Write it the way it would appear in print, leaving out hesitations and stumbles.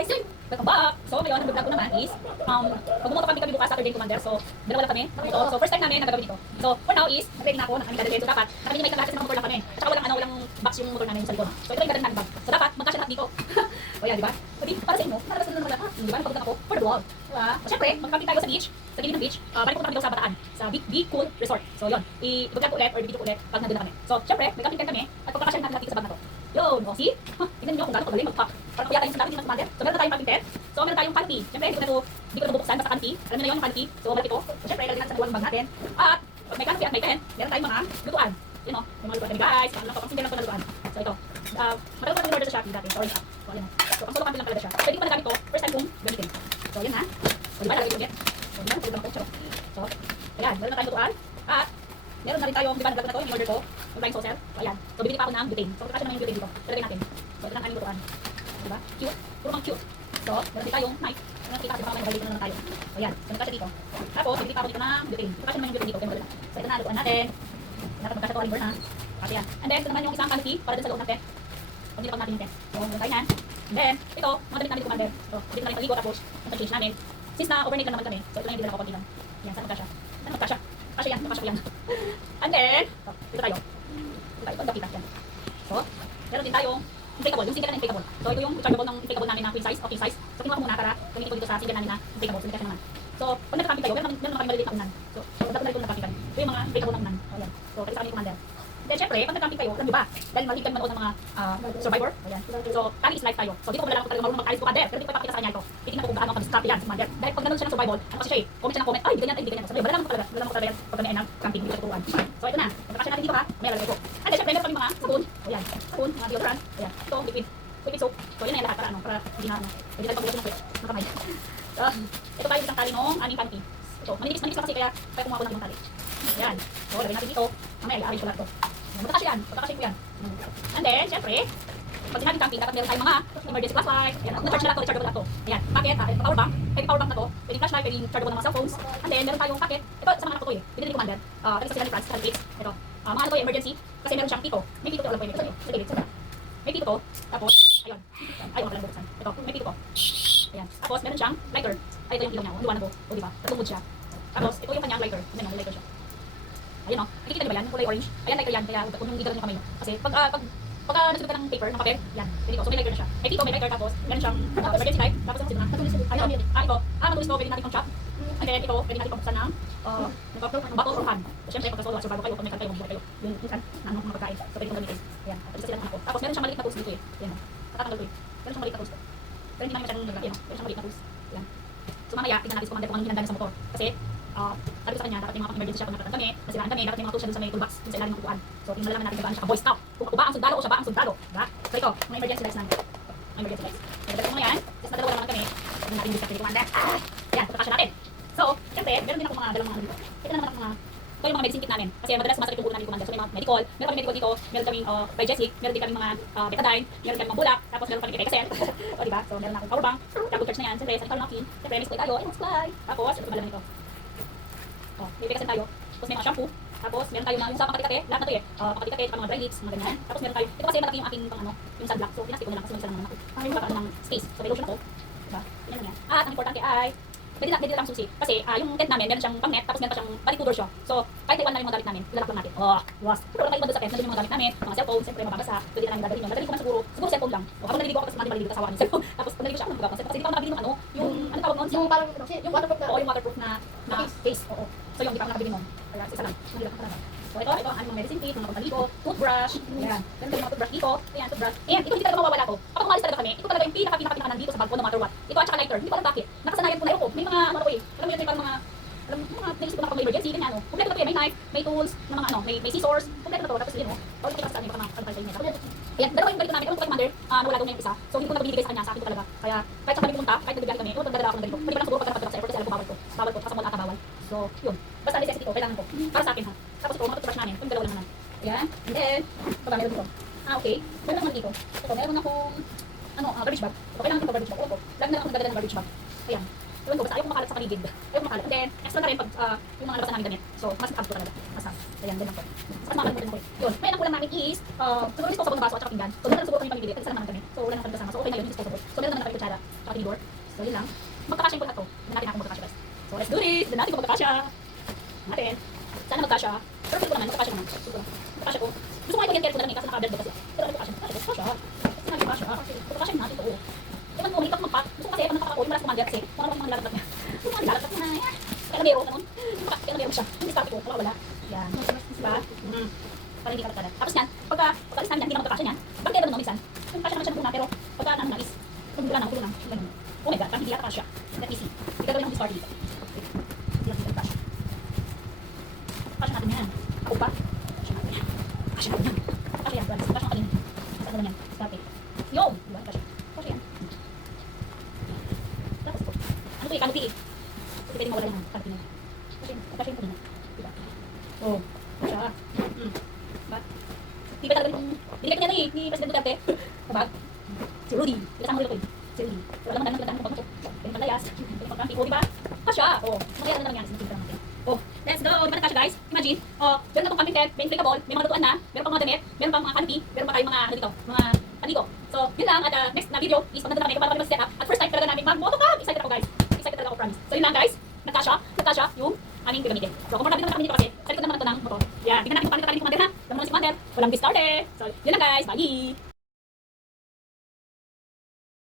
guys! Welcome back! So ngayon, ang vlog ko naman is, magmumoto kami bukas sa Saturday Commander. So, dalawa lang kami. So, first time namin na gagawin ito. So, for now is, ready na ako, na kami dadalhin. So, dapat, nakaminimate na lahat kasi ng motor lang kami. At saka walang box yung motor namin sa likod. So, ito yung dadalhin namin bag. So, dapat, magkasya lahat dito. O yan, di ba? So, para sa inyo, nalabas na naman lahat. Di ba? Napagod ako for the vlog. Diba? So, syempre, magkakamping tayo sa beach. Sa gilid ng beach. Balik po kami daw sa Bataan. Sa Be Cool Resort. So, yun. I-vlog ko ulit or i-video ko ulit pag nandun na kami. So, syempre, may kami at pagkakasya natin natin sa bag na to. Yun, o see? Tingnan nyo kung gano'n kagaling mag-pack. Parang kaya tayo sa dami ng Commander. So, meron na tayong camping tent. So, meron tayong canopy. Siyempre, hindi ko na nabubuksan basta canopy. Alam niyo na yun yung canopy. So, malaki ito. So, siyempre, lalagyan natin sa luwang bag natin. At, pag may canopy at may tent, meron tayong mga lutuan. Yun o, may mga lutuan kami guys. Ano lang po, pang lang po na lutuan. So, ito. Matagal ko order sa Shopee dati. Sorry up. So, ayan o. So, ang solo camping lang talaga siya. Pwede ko pa nagamit ito. First time kong gamitin. So, ayan na. So, diba, lalagay ko ulit. So, diba, pwede lang ako. So, ayan, meron na tayong lutuan. At, meron na rin tayong, di ba, naglag na to, yung order ko, yung flying saucer. So, ayan. So, bibili pa ako ng butane. So, kasya naman yung butane dito. Ilagay natin. So, ito lang aming lutuan. Diba? Cute. Puro kang cute. So, meron din tayong knife. Meron nakita kasi baka may nabalik na naman tayo. So, ayan. So, nagkasya dito. Tapos, bibili pa ako dito ng butane. So, kasya naman yung butane dito. So, ito na, lutuan natin. Dapat magkasya to, burn ha. Kasi yan. And then, ito naman yung isang canopy para dun sa loob natin. Pag nilapag natin yung tent. So, meron tayo yan. And then, ito, mga damit namin Commander. So, dito namin paligo tapos, ito change namin. Since na overnight lang naman kami. So, ito lang yung dinala ko konti lang. Yan, saan magkasya? Saan magkasya? Kasya yan, kasya ko yan. And then, so, dito tayo. Dito tayo, pagkakita yan. So, meron din tayong inflatable, yung single na inflatable. So, ito yung rechargeable ng inflatable namin na queen size o king size. So, kinuha ko muna para gamitin ko dito sa single namin na inflatable. So, hindi kasi naman. So, pag nagkakamping kayo, meron naman kami maliliit na unan. So, dapat na ito nagkakamping. Ito yung mga inflatable na unan. O, yan. So, pwede sa kami Commander. Then, syempre, pag nagkamping kayo, alam nyo ba? Dahil mahilig kami manood ng mga Survivor. Ayan. So, time is life tayo. So, dito ko malalaman kung talaga marunong mag-alis ko Commander. Pero dito ko ipapakita sa kanya ito. Titignan ko kung gaano ka-discard yan sa Commander. Dahil pag ganun siya ng survival, ano kasi siya eh, comment siya ng comment, ay, hindi ganyan, ay, hindi ganyan. Sabi, malalaman ko talaga yan pag kami ay ng camping, hindi ko tuturuan. So, ito na. Pagkakasya natin dito ha, may lalagay ko. And then, syempre, meron kami mga sabon. Ayan. Sabon, mga deodorant. Ayan. Ito, liquid soap. So, yun na yan lahat para hindi na, hindi na pag-ulos ng kwit. Nakamay. So, ito tayo isang tali ng aming canopy. Ito, manipis lang kasi kaya kumuha ko ng ibang tali. Ayan. So, lagay natin dito. Mamaya, i-arrange ko lahat ito. Magkakasya yan. Magkakasya ko yan. And then, syempre, pag sinabing camping, dapat meron tayong mga emergency flashlight. Ayan, na-charge na lang ito, rechargeable na ito. Ayan, packet, power bank. Pwede power bank na ito. Pwede flashlight, pwede chargeable ng mga cellphones. And then, meron tayong packet. Ito, sa mga anak ko ito eh. Binili ko Commander. Kasi sa sila ni France, sa States. Ito. Mga ano to emergency. Kasi meron siyang pito. May pito to, alam ko yun. Ito, sa gilid, sa may pito to. Tapos, ayun. Ayun, wala lang buksan. Ito, may pito to. Ayan. Tapos, meron siyang lighter. Ay, ito yung ilaw niya. Luwan na po. O, diba? Tatlong wood siya. Tapos, ito yung kanyang lighter. Ayan, may lighter siya. Ayun o, nakikita niyo ba yan? Yung kulay orange. Ayan, lighter yan. Kaya huwag yung gigalan yung kamay mo. Kasi pagka nagsulot ka ng paper, ng papel, yan. Ganito. So may lighter na siya. May dito, may lighter tapos meron siyang emergency light. Tapos yung dito na. Ayun, ito. Matulis to, pwede natin pang chop. And then ito, pwede natin pang-buksan ng bottle or hand. So syempre, pag solo survival kayo, pag may kayo, magbuhay kayo. Yung minsan, ng mga pagkain. So pwede kong gamitin. Ayan. At isa sila ng ako. Tapos meron siyang maliit na tools dito eh. Ayan o. Tatatanggal ko eh. Meron siyang maliit na tools. Pero hindi namin masyadong naglaki. Ayan o. Meron siyang maliit na tools. Ayan. So mamaya, tignan natin sa Commander kung anong hinanda sa motor. Kasi, sabi ko sa kanya, dapat yung mga emergency siya kung nakatan kami, nasiraan kami, dapat yung mga tools siya dun sa may toolbox, dun sa ilalim ng kukuan. So, tingnan malaman natin kung gaano siya ka-boy scout. Kung ako ba ang sundalo o siya ba ang sundalo. Diba? So, ito, mga emergency lights namin. Mga emergency lights. So, dalawa ko na yan. Tapos madalawa naman kami. Tignan natin yung discard Commander. Yan, pagkakasya natin. So, syempre, meron din ako mga dalawang mga dito. Ito naman ako mga, ito yung mga medicine kit namin. Kasi madalas sumasakit yung ulo namin Commander. So, may mga medical. Meron kami medical dito. Meron kaming Bigesic. Meron din kami mga betadine. Meron kami mga bulak. Tapos meron kami Epicacet. O, diba? So, meron na akong power bank. Double charge na yan. Siyempre, sa ikaw nakin. Siyempre, may supply tayo. Ay, supply. Tapos, ito malaman ito. Oh, may Epicacet tayo. Tapos may mga shampoo. Tapos meron tayo yung sa pangkatikate, lahat na to eh. Pangkatikate, mga dry lips, mga ganyan. Tapos meron tayo, ito kasi malaki yung aking pang ano, yung sunblock. So, pinastik ko na lang kasi mag-isa lang naman ako. Yung magkakaroon ng space. So, may lotion ako. Diba? Yan lang yan. At ang importante ay, pwede lang susi. Kasi yung tent namin, meron siyang pang-net, tapos meron pa siyang body tudor siya. So, kahit iwan na yung mga gamit namin, ilalak lang natin. Oh, was. Pero wala iwan doon sa tent, nandun yung mga gamit namin, mga cellphone, siyempre mababasa. Pwede na namin dadalhin yun. Dadalhin ko man siguro cellphone lang. O, habang naliligo ako, tapos natin maliligo sa asawa ng cellphone. Tapos pag naliligo siya ako, nagagawa kasi hindi pa ako nakabili ng ano, yung, ano tawag noon? Yung parang, yung waterproof na, oo, yung waterproof na case. Oo. So, yung hindi pa ako nakabili noon. Kaya, isa lang. Nalilak ko talaga. So ito ang aming medicine kit, mga pagpaligo, toothbrush, ayan. Ganun yung mga toothbrush dito, ayan, toothbrush. And ito hindi talaga mawawala to. Kapag umalis talaga kami, ito talaga yung pinaka nandito sa bag ko no matter what. Ito at saka lighter, hindi ko alam bakit. Nakasanayan ko na ako. May mga ano ko eh. Alam mo yun, may parang mga naisip ko na kapag may emergency, ganyan, no. Kompleto na to eh, may knife, may tools, na mga ano, may scissors, kompleto na to. Tapos yun, no. O, ito kasi saan yung baka makapagpalipay niya. Ayan, dalawa yung ganito namin. Ewan ko kay Commander, nawala daw na yung isa. So, hindi ko na binibigay sa kanya, sa akin ko talaga. Kaya, kahit saan kami pumunta, kahit nagbibiyahe kami, ito, nagdadala ako ng ganito. Pwede pa lang siguro pag nakapagdala sa airport kasi alam ko bawal ko. Bawal ko, kasi mall ata bawal. So, yun. Basta necessity ko, kailangan ko. Para sa akin ha. Tapos ito, mga toothbrush namin. Ito yung dalawa naman. Ayan. And then, ito ba, meron dito. Okay. Meron naman dito. Ito, meron akong, garbage bag. Ito, kailangan ko garbage bag. Ito, lagi na lang ako nagdadala ng garbage bag. Ayan. Ewan ko, basta ayaw ko makalat sa paligid. Ayaw ko makalat. And then, extra na rin pag yung mga labasan namin damit. So, mas makabot ko talaga. Masam. Ayan, ganyan po. Mas makalat mo din ako eh. Yun. May ang kulang namin is, siguro disposable na baso at saka pinggan. So, doon na lang siguro kami pamibili. Kasi isa naman kami. So, wala nang kami kasama. So, okay na yun, disposable. So, meron naman na kami kutsara. Tsaka corridor. So, yun lang. Magkakasya yung lahat to. Tignan natin kung magkakasya guys. So, let's do this. Tignan natin kung magkakasya. Natin. Sana magkasya. Pero feel ko naman, magkakasya naman. Feel ko lang. Magkakasya ko. Gusto ko nga i-careful na lang eh, kasi naka-belt ba kasi. Pero ano magkakasya? Magkakasya. Kasi magkakasya. Magkakasya natin to. Ewan ko, mahirap magpak. Gusto ko kasi, pag nakakako, yung malas commander kasi, kung ano mga nilalaglag niya. Yung mga nilalaglag niya na, kaya nabero, ganun. Kaya nabero siya. Yung diskarte ko, wala. Yan. Diba? Para hindi ka magkada. Tapos yan, pagka alis namin yan, hindi na magkakasya niyan. Bakit kaya minsan? Yung kasya naman siya ng una, pero pagka ano is, kung wala na, ganun. Oh my god, parang hindi yata kasya. Let me see. Hindi gagawin akong diskarte dito. Hindi lang dito kasya. Kasya natin yan. Ako pa? Kasya natin yan. Kasya natin yan. Kasya yan, guys. Kasya natin yan. Saan naman yan? Diskarte. Yo! Diba? Kasya. Kasya yan. Tapos po. Ano to eh? Canopy eh. Kasi pwede mawala yan. Canopy na. Kasya yan. Kasya yung kanina. Diba? Oh. Kasya. Diba? Di ba talaga yung binigay niya na eh, ni President Duterte? Diba? Si Rudy. Pinasama ko rin ako eh. Si Rudy. Pero alam mo, dahil nagpagdaan ko pag malayas. Pwede magkampi ko, diba? Kasya. Oh. Masaya na naman yan. Sinasipin natin. Oh. Let's go. Diba nagkasya guys? Imagine. Oh. Meron na itong camping tent. May inflatable. May mga lutuan na. Meron pang mga damit. Meron pang mga canopy. Meron pa tayong mga ano dito. Mga panito. So, yun lang. At next na video is pag nandun kami kapag mag-set up. At first time talaga namin mag-motocamp. Excited ako guys. Excited talaga ako, promise. So, yun lang guys. Nagkasya yung aming gagamitin. So, kung marami naman kami dito kasi, salit ko naman ito ng motor. Yan. Tingnan natin kung paano ito kami kumander ha. Alam mo na si Commander. Walang diskarte. So, yun lang guys. Bye!